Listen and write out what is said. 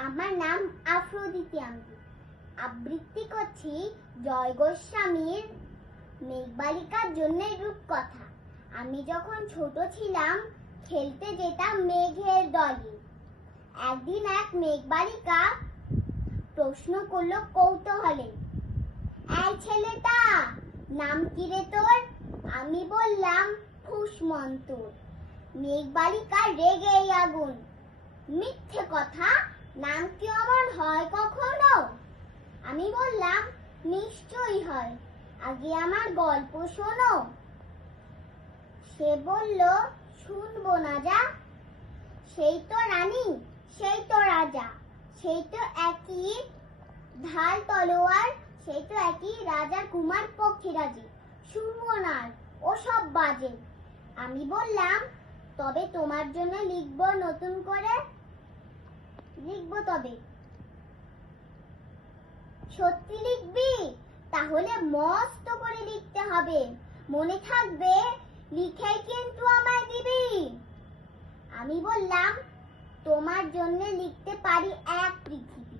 আমার নাম আফ্রোদিতি। আমি আবৃত্তি করছি জয় গোস্বামীর মেঘবালিকার জন্য রূপকথা। আমি যখন ছোট ছিলাম খেলতে যেতাম মেঘের দলে। একদিন এক মেঘবালিকা প্রশ্ন করলো কৌতূহলে, এই ছেলেটা, নাম কি রে তোর? আমি বললাম ফুসমন্তর। মেঘবালিকা রেগেই আগুন, মিথ্যে কথা, নাম কি আমার হয় কখনো? আমি বললাম নিশ্চয়ই হয়, আগে আমার গল্প শোনো। সে বলল শুনবো না যা, সেই তো রানী, সেই তো রাজা, সেই তো একই ঢাল তলোয়ার, সেই তো একই রাজা কুমার পক্ষীরাজি, শুনবো না ও সব বাজে। আমি বললাম তবে তোমার জন্য লিখবো নতুন করে, লিখবো তবে। সত্যি লিখবি? তাহলে মস্ত করে লিখতে হবে, মনে থাকবে, লিখেই কিন্তু আমায় দিবি। আমি বললাম তোমার জন্য লিখতে পারি এক পৃথিবী।